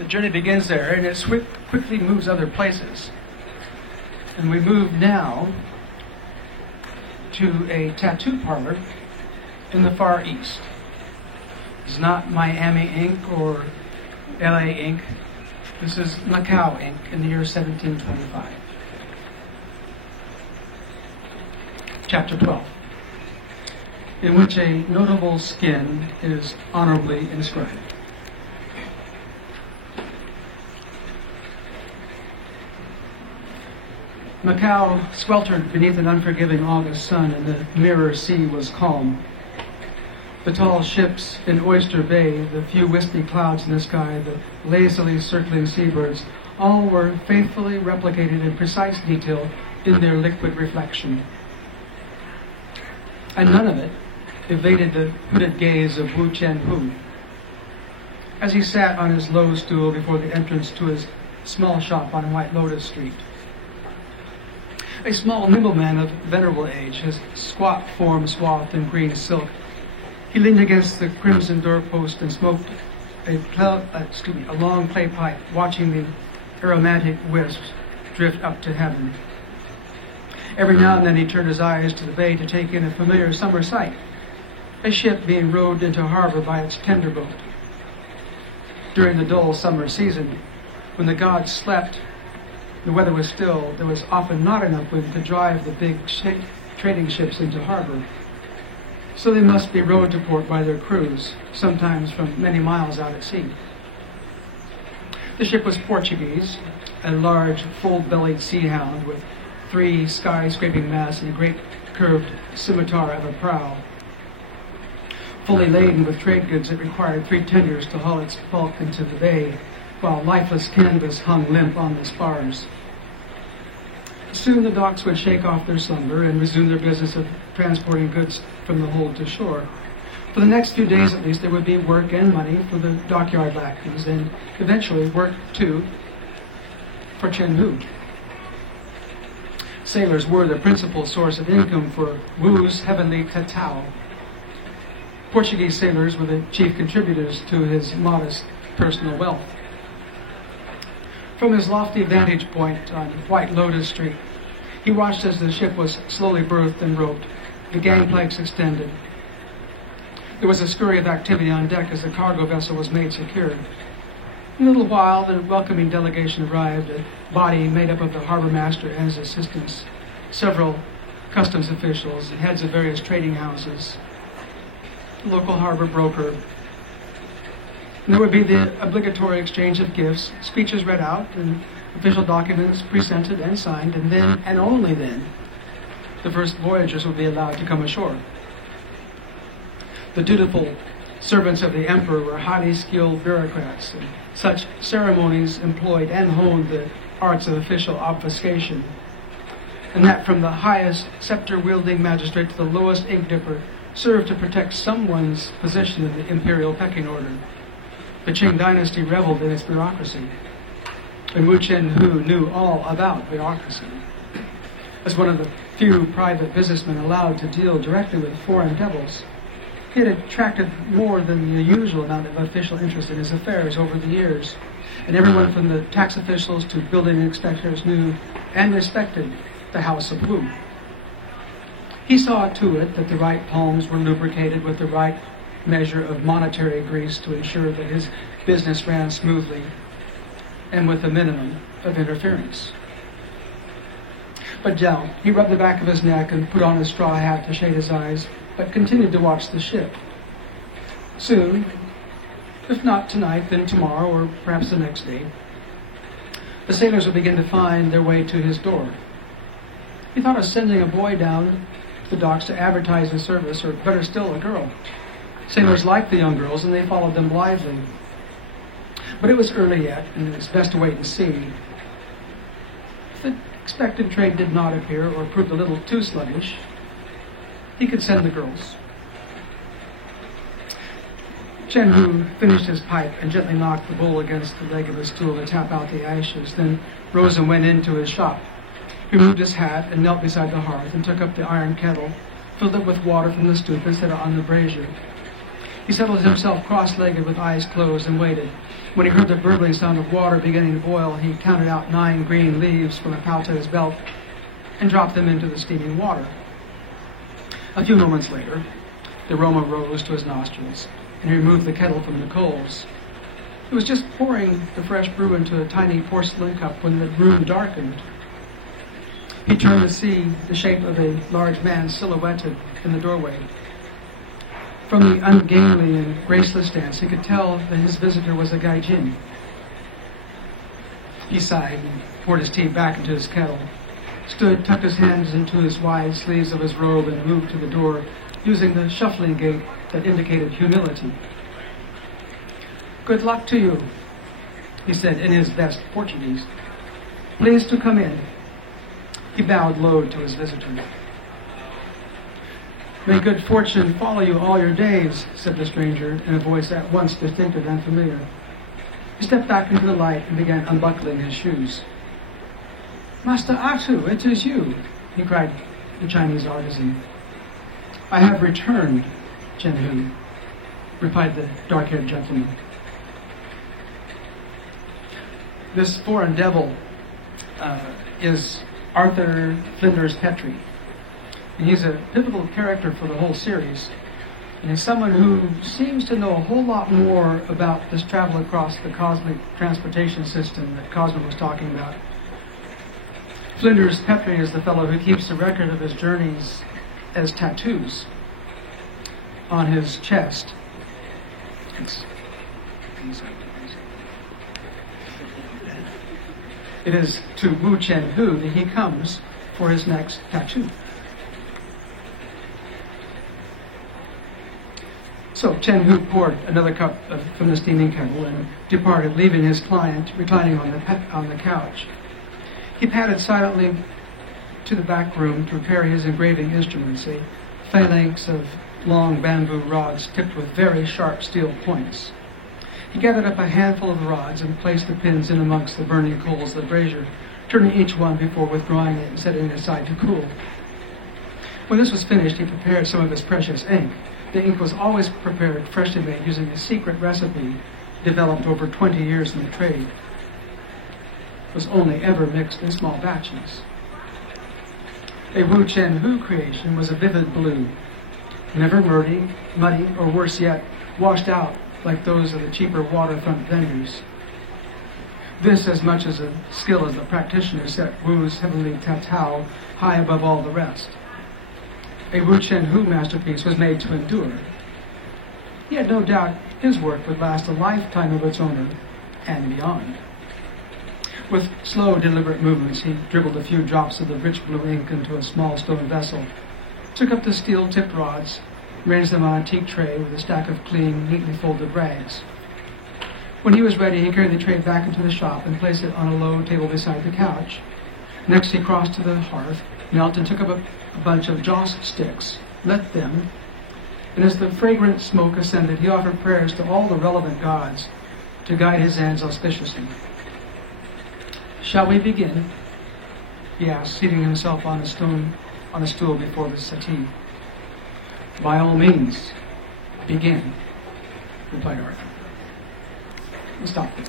The journey begins there, and it quickly moves other places. And we move now to a tattoo parlor in the Far East. It's not Miami Ink or LA Ink. This is Macau Ink in the year 1725. Chapter 12, in which a notable skin is honorably inscribed. Macau sweltered beneath an unforgiving August sun, and the mirror sea was calm. The tall ships in Oyster Bay, the few wispy clouds in the sky, the lazily circling seabirds, all were faithfully replicated in precise detail in their liquid reflection. And none of it evaded the hooded gaze of Wu Chen-hu as he sat on his low stool before the entrance to his small shop on White Lotus Street. A small, nimble man of venerable age, his squat form swathed in green silk, he leaned against the crimson doorpost and smoked a long clay pipe, watching the aromatic wisps drift up to heaven. Every now and then he turned his eyes to the bay to take in a familiar summer sight, a ship being rowed into harbor by its tender boat. During the dull summer season, when the gods slept, the weather was still, there was often not enough wind to drive the big trading ships into harbor. So they must be rowed to port by their crews, sometimes from many miles out at sea. The ship was Portuguese, a large, full-bellied sea hound with 3 sky-scraping masts and a great curved scimitar of a prow. Fully laden with trade goods, it required 3 tenders to haul its bulk into the bay, while lifeless canvas hung limp on the spars. Soon the docks would shake off their slumber and resume their business of transporting goods from the hold to shore. For the next few days at least, there would be work and money for the dockyard lackeys, and eventually work, too, for Chen-hu. Sailors were the principal source of income for Wu's heavenly Tatao. Portuguese sailors were the chief contributors to his modest personal wealth. From his lofty vantage point on White Lotus Street, he watched as the ship was slowly berthed and roped, the gangplanks extended. There was a scurry of activity on deck as the cargo vessel was made secure. In a little while, the welcoming delegation arrived, a body made up of the harbor master and his assistants, several customs officials, heads of various trading houses, the local harbor broker. And there would be the obligatory exchange of gifts, speeches read out, and official documents presented and signed, and then, and only then, the first voyagers would be allowed to come ashore. The dutiful servants of the emperor were highly skilled bureaucrats, and such ceremonies employed and honed the arts of official obfuscation, and that from the highest scepter-wielding magistrate to the lowest ink-dipper served to protect someone's position in the imperial pecking order. The Qing dynasty reveled in its bureaucracy, and Wu Chen-hu knew all about bureaucracy. As one of the few private businessmen allowed to deal directly with foreign devils, he had attracted more than the usual amount of official interest in his affairs over the years, and everyone from the tax officials to building inspectors knew and respected the House of Wu. He saw to it that the right palms were lubricated with the right measure of monetary grease to ensure that his business ran smoothly and with a minimum of interference. But down, he rubbed the back of his neck and put on his straw hat to shade his eyes, but continued to watch the ship. Soon, if not tonight, then tomorrow, or perhaps the next day, the sailors would begin to find their way to his door. He thought of sending a boy down to the docks to advertise his service, or better still, a girl. Sailors liked the young girls, and they followed them blithely. But it was early yet, and it was best to wait and see. If the expected trade did not appear, or proved a little too sluggish, he could send the girls. Chen-hu finished his pipe and gently knocked the bowl against the leg of his stool to tap out the ashes, then rose and went into his shop. He removed his hat and knelt beside the hearth and took up the iron kettle, filled it with water from the stoop and set it on the brazier. He settled himself cross-legged with eyes closed and waited. When he heard the gurgling sound of water beginning to boil, he counted out 9 green leaves from a pouch at his belt and dropped them into the steaming water. A few moments later, the aroma rose to his nostrils, and he removed the kettle from the coals. He was just pouring the fresh brew into a tiny porcelain cup when the room darkened. He turned to see the shape of a large man silhouetted in the doorway. From the ungainly and graceless stance, he could tell that his visitor was a gaijin. He sighed and poured his tea back into his kettle, stood, tucked his hands into his wide sleeves of his robe, and moved to the door, using the shuffling gait that indicated humility. "Good luck to you," he said in his best Portuguese. "Please to come in." He bowed low to his visitor. "May good fortune follow you all your days," said the stranger in a voice at once distinctive and familiar. He stepped back into the light and began unbuckling his shoes. "Master Atu, it is you," he cried, the Chinese artisan. "I have returned, Chen-Hu," replied the dark-haired gentleman. This foreign devil is Arthur Flinders Petrie. And he's a pivotal character for the whole series. And he's someone who seems to know a whole lot more about this travel across the cosmic transportation system that Cosmo was talking about. Flinders Petrie is the fellow who keeps a record of his journeys as tattoos on his chest. It is to Wu Chen-Hu that he comes for his next tattoo. So Chen-Hu poured another cup from the steaming kettle and departed, leaving his client reclining on the couch. He padded silently to the back room to prepare his engraving instruments, a phalanx of long bamboo rods tipped with very sharp steel points. He gathered up a handful of the rods and placed the pins in amongst the burning coals of the brazier, turning each one before withdrawing it and setting it aside to cool. When this was finished, he prepared some of his precious ink. The ink was always prepared, freshly made, using a secret recipe developed over 20 years in the trade. It was only ever mixed in small batches. A Wu Chen-Hu creation was a vivid blue, never muddy, or worse yet, washed out like those of the cheaper waterfront vendors. This, as much as a skill as the practitioner, set Wu's heavenly tatau high above all the rest. A Wu Chen-Hu masterpiece was made to endure. He had no doubt his work would last a lifetime of its owner and beyond. With slow, deliberate movements, he dribbled a few drops of the rich blue ink into a small stone vessel, took up the steel-tipped rods, arranged them on a teak tray with a stack of clean, neatly folded rags. When he was ready, he carried the tray back into the shop and placed it on a low table beside the couch. Next, he crossed to the hearth, knelt and took up a bunch of joss sticks, lit them, and as the fragrant smoke ascended, he offered prayers to all the relevant gods to guide his hands auspiciously. "Shall we begin?" he asked, seating himself on a stool before the settee. "By all means, begin," replied Arthur. We'll stop there.